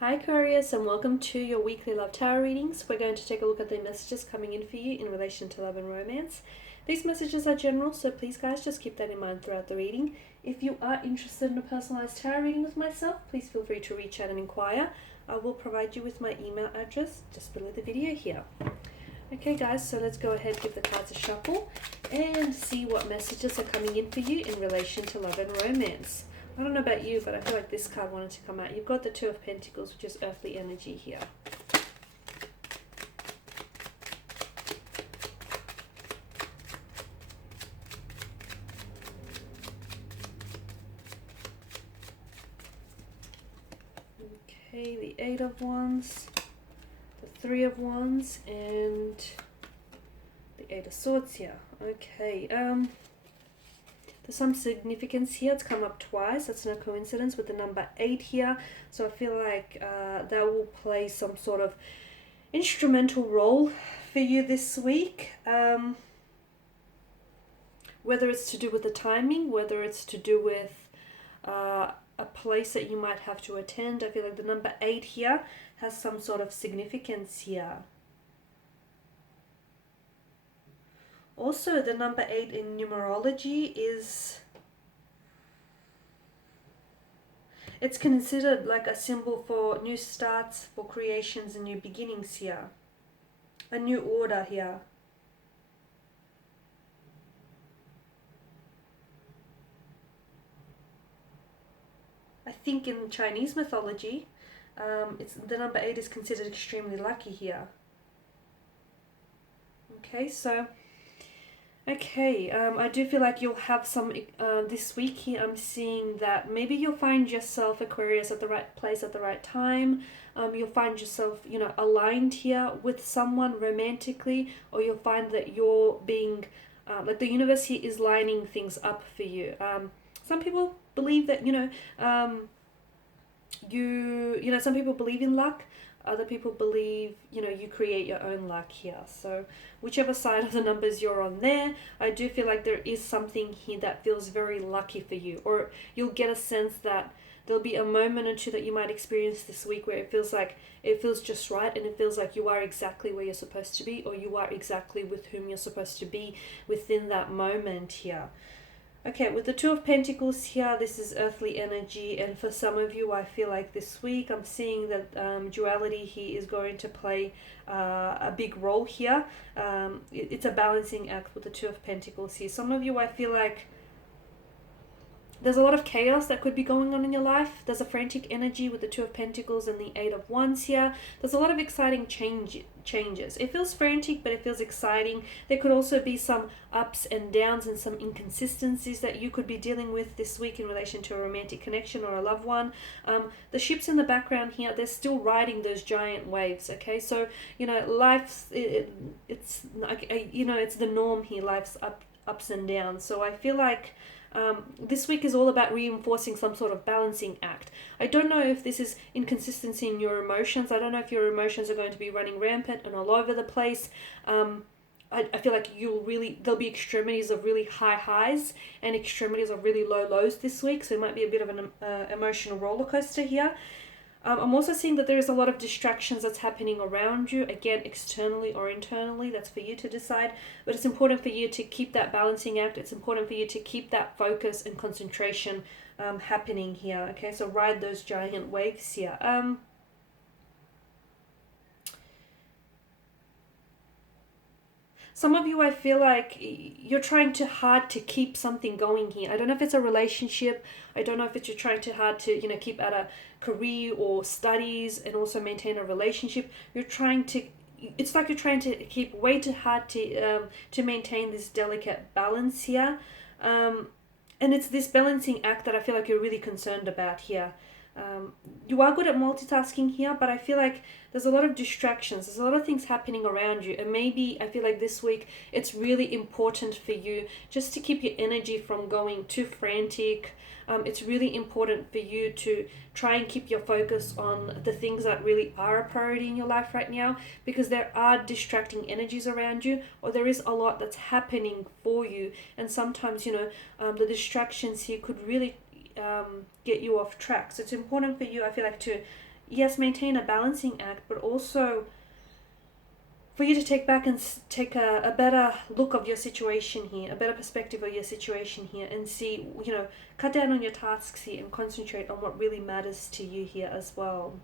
Hi Aquarius, and welcome to your weekly love tarot readings. We're going to take a look at the messages coming in for you in relation to love and romance. These messages are general, so please guys just keep that in mind throughout the reading. If you are interested in a personalized tarot reading with myself, please feel free to reach out and inquire. I will provide you with my email address just below the video here. Okay guys, so let's go ahead, give the cards a shuffle and see what messages are coming in for you in relation to love and romance. I don't know about you, but I feel like this card wanted to come out. You've got the Two of Pentacles, which is earthly energy here. Okay, the Eight of Wands, the Three of Wands, and the Eight of Swords here. Okay, there's some significance here. It's come up twice. That's no coincidence with the number 8 here. So I feel like that will play some sort of instrumental role for you this week. Whether it's to do with the timing, whether it's to do with a place that you might have to attend. I feel like the number 8 here has some sort of significance here. Also, the number 8 in numerology it's considered like a symbol for new starts, for creations and new beginnings here. A new order here. I think in Chinese mythology, the number 8 is considered extremely lucky here. Okay, so I do feel like you'll have some this week here. I'm seeing that maybe you'll find yourself, Aquarius, at the right place at the right time. You'll find yourself, aligned here with someone romantically, or you'll find that you're being, like the universe here is lining things up for you. Some people believe that, some people believe in luck. Other people believe, you create your own luck here. So whichever side of the numbers you're on there, I do feel like there is something here that feels very lucky for you. Or you'll get a sense that there'll be a moment or two that you might experience this week where it feels just right, and it feels like you are exactly where you're supposed to be, or you are exactly with whom you're supposed to be within that moment here. Okay, with the Two of Pentacles here, this is earthly energy, and for some of you, I feel like this week I'm seeing that duality here is going to play a big role here. It's a balancing act with the Two of Pentacles here. Some of you, I feel like there's a lot of chaos that could be going on in your life. There's a frantic energy with the Two of Pentacles and the Eight of Wands here. There's a lot of exciting changes. It feels frantic, but it feels exciting. There could also be some ups and downs and some inconsistencies that you could be dealing with this week in relation to a romantic connection or a loved one. The ships in the background here, they're still riding those giant waves, okay? So, life's, it's the norm here. Life's ups and downs. So I feel like this week is all about reinforcing some sort of balancing act. I don't know if this is inconsistency in your emotions. I don't know if your emotions are going to be running rampant and all over the place. I feel like there'll be extremities of really high highs and extremities of really low lows this week. So it might be a bit of an emotional roller coaster here. I'm also seeing that there is a lot of distractions that's happening around you, again, externally or internally. That's for you to decide. But it's important for you to keep that balancing act. It's important for you to keep that focus and concentration happening here. Okay, so ride those giant waves here. Some of you, I feel like you're trying too hard to keep something going here. I don't know if it's a relationship. I don't know if you're trying too hard to, keep at a career or studies and also maintain a relationship. It's like you're trying to keep way too hard to maintain this delicate balance here. And it's this balancing act that I feel like you're really concerned about here. You are good at multitasking here, but I feel like there's a lot of distractions. There's a lot of things happening around you. And maybe I feel like this week it's really important for you just to keep your energy from going too frantic. It's really important for you to try and keep your focus on the things that really are a priority in your life right now, because there are distracting energies around you, or there is a lot that's happening for you. And sometimes, the distractions here could really get you off track. So it's important for you, I feel like, to yes, maintain a balancing act, but also for you to take back and take a better look of your situation here, a better perspective of your situation here, and see, cut down on your tasks here and concentrate on what really matters to you here as well.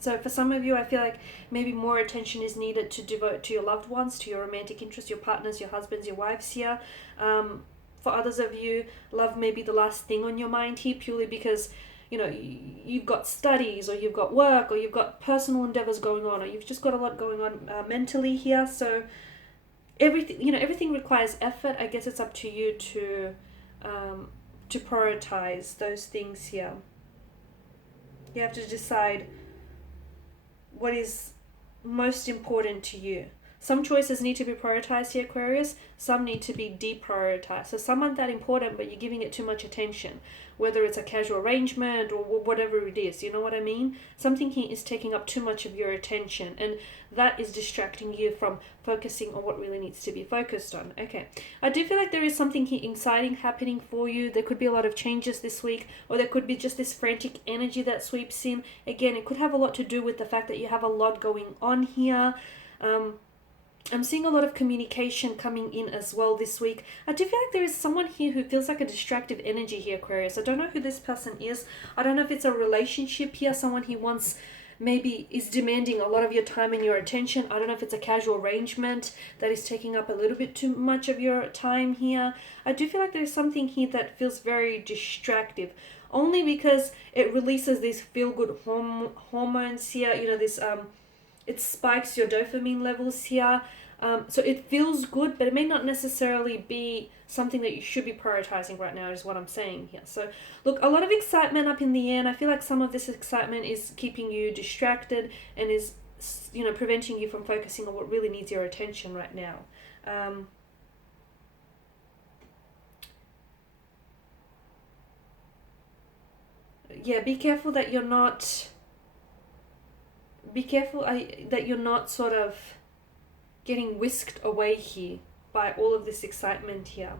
So for some of you, I feel like maybe more attention is needed to devote to your loved ones, to your romantic interests, your partners, your husbands, your wives here. For others of you, love may be the last thing on your mind here, purely because you've got studies, or you've got work, or you've got personal endeavors going on, or you've just got a lot going on mentally here. So everything requires effort. I guess it's up to you to prioritize those things here. You have to decide what is most important to you. Some choices need to be prioritized here, Aquarius. Some need to be deprioritized. So some aren't that important, but you're giving it too much attention. Whether it's a casual arrangement or whatever it is, you know what I mean? Something here is taking up too much of your attention, and that is distracting you from focusing on what really needs to be focused on. Okay, I do feel like there is something here exciting happening for you. There could be a lot of changes this week, or there could be just this frantic energy that sweeps in. Again, it could have a lot to do with the fact that you have a lot going on here. I'm seeing a lot of communication coming in as well this week. I do feel like there is someone here who feels like a distractive energy here, Aquarius. I don't know who this person is. I don't know if it's a relationship here, someone he wants maybe is demanding a lot of your time and your attention. I don't know if it's a casual arrangement that is taking up a little bit too much of your time here. I do feel like there's something here that feels very distractive, only because it releases these feel-good hormones here. It spikes your dopamine levels here. So it feels good, but it may not necessarily be something that you should be prioritizing right now, is what I'm saying here. So look, a lot of excitement up in the air, and I feel like some of this excitement is keeping you distracted and is, preventing you from focusing on what really needs your attention right now. Be careful that you're not... that you're not sort of getting whisked away here by all of this excitement here.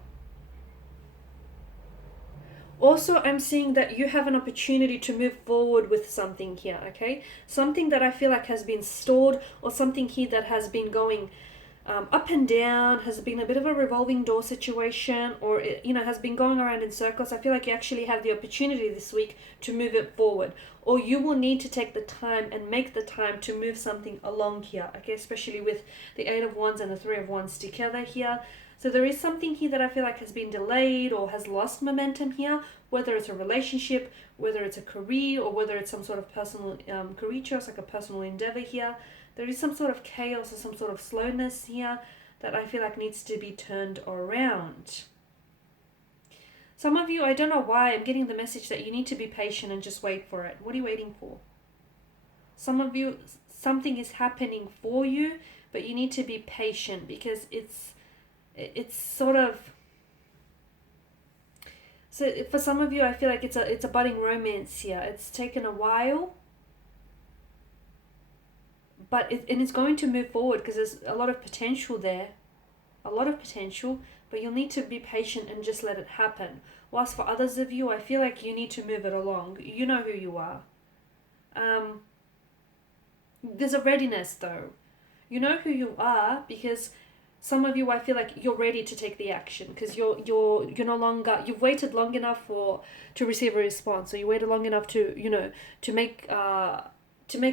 Also, I'm seeing that you have an opportunity to move forward with something here, okay? Something that I feel like has been stalled, or something here that has been going up and down, has been a bit of a revolving door situation, or it, has been going around in circles. I feel like you actually have the opportunity this week to move it forward, or you will need to take the time and make the time to move something along here, okay? Especially with the 8 of Wands and the 3 of Wands together here. So there is something here that I feel like has been delayed or has lost momentum here, whether it's a relationship, whether it's a career, or whether it's some sort of personal career choice, like a personal endeavor here. There is some sort of chaos or some sort of slowness here that I feel like needs to be turned around. Some of you, I don't know why, I'm getting the message that you need to be patient and just wait for it. What are you waiting for? Some of you, something is happening for you, but you need to be patient, because it's sort of... So for some of you, I feel like it's a budding romance here. It's taken a while, but it's going to move forward because there's a lot of potential there. A lot of potential, but you'll need to be patient and just let it happen. Whilst for others of you, I feel like you need to move it along. You know who you are. There's a readiness though. You know who you are, because some of you, I feel like you're ready to take the action, because you're no longer, you've waited long enough to receive a response, or you waited long enough to make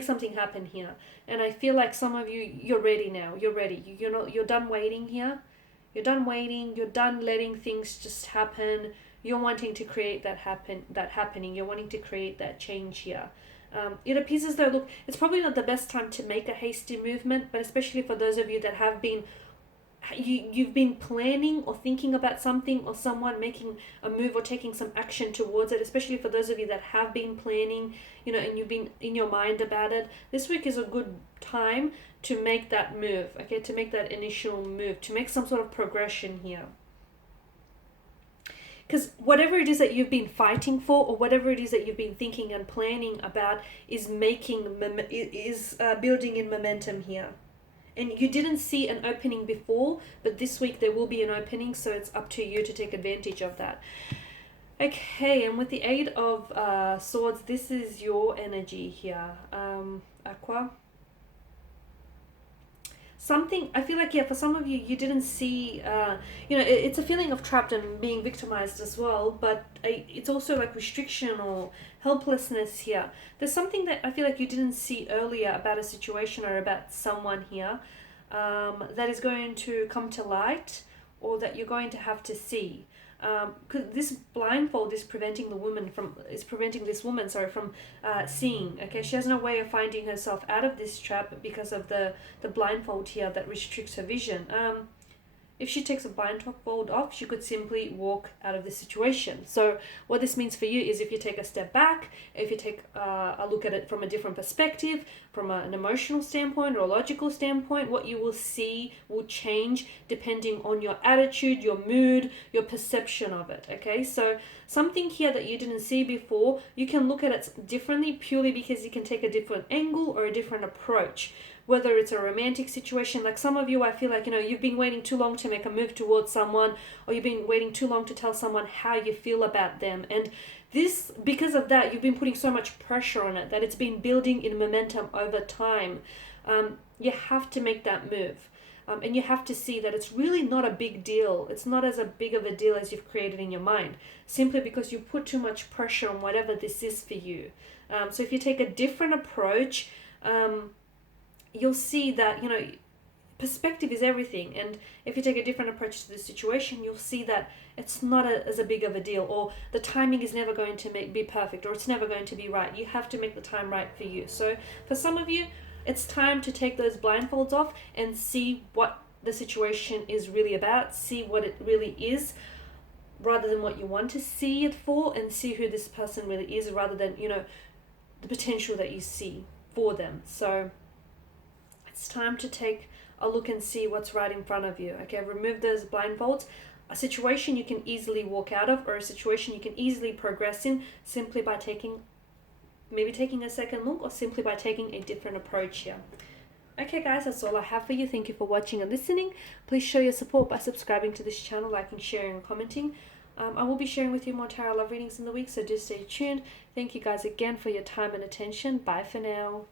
something happen here. And I feel like some of you, you're ready now. You're ready. You're done waiting here. You're done waiting. You're done letting things just happen. You're wanting to create that happening. You're wanting to create that change here. It appears as though, look, it's probably not the best time to make a hasty movement, but especially for those of you that have been, you've been planning or thinking about something or someone making a move or taking some action towards it, especially for those of you that have been planning, and you've been in your mind about it. This week is a good time to make that move, okay, to make that initial move, to make some sort of progression here. Because whatever it is that you've been fighting for, or whatever it is that you've been thinking and planning about, is building in momentum here. And you didn't see an opening before, but this week there will be an opening, so it's up to you to take advantage of that. Okay, and with the Eight of Swords, this is your energy here, Aqua. Something, I feel like, yeah, for some of you, you didn't see, it's a feeling of trapped and being victimized as well, but it's also like restriction or helplessness here. There's something that I feel like you didn't see earlier about a situation or about someone here, that is going to come to light, or that you're going to have to see. Because this blindfold is preventing this woman, sorry, from seeing. Okay, she has no way of finding herself out of this trap because of the blindfold here that restricts her vision. If she takes a blindfold off, she could simply walk out of the situation. So what this means for you is, if you take a step back, if you take a look at it from a different perspective, from an emotional standpoint or a logical standpoint, what you will see will change depending on your attitude, your mood, your perception of it. Okay, so something here that you didn't see before, you can look at it differently purely because you can take a different angle or a different approach. Whether it's a romantic situation, like some of you, I feel like, you've been waiting too long to make a move towards someone, or you've been waiting too long to tell someone how you feel about them. And this, because of that, you've been putting so much pressure on it that it's been building in momentum over time. You have to make that move. And you have to see that it's really not a big deal. It's not as a big of a deal as you've created in your mind, simply because you put too much pressure on whatever this is for you. So if you take a different approach, you'll see that, perspective is everything. And if you take a different approach to the situation, you'll see that it's not as a big of a deal, or the timing is never going to be perfect, or it's never going to be right. You have to make the time right for you. So for some of you, it's time to take those blindfolds off and see what the situation is really about, see what it really is, rather than what you want to see it for, and see who this person really is, rather than, the potential that you see for them. So it's time to take a look and see what's right in front of you. Okay, remove those blindfolds. A situation you can easily walk out of, or a situation you can easily progress in, simply by taking a second look, or simply by taking a different approach here. Okay guys, that's all I have for you. Thank you for watching and listening. Please show your support by subscribing to this channel, liking, sharing and commenting. I will be sharing with you more tarot love readings in the week, so do stay tuned. Thank you guys again for your time and attention. Bye for now.